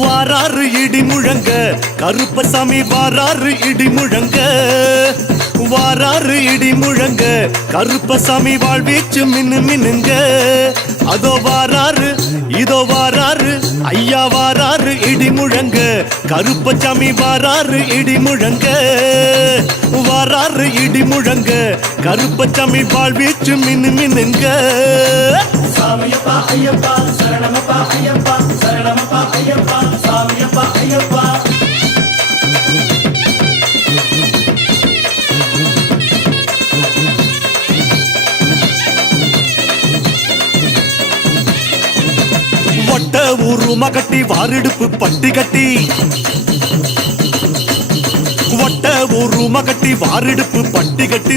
வாராறு இடி முழங்க கருப்பசாமி வாராறு இடி முழங்க வாராறு இடி முழங்க கருப்பசாமி வாழ்வீச்சு மின்னு மின்னுங்க அதோ வாராறு இதோ வாராறு ஐயா வாராறு இடி முழங்க கருப்பசாமி வாராறு இடி முழங்க வாராறு இடி முழங்க கருப்பசாமி வாழ்வீச்சு மின்னு மின்னுங்க சாமியப்பா ஐயப்பா சரணமப்பா ஐயப்பா சரணமப்பா ஐயப்பா சாமியப்பா ஐயப்பா வட்ட உருமா கட்டி வாரிடுப்பு பட்டி கட்டி வட்ட உருமா கட்டி வாரிடுப்பு பட்டி கட்டி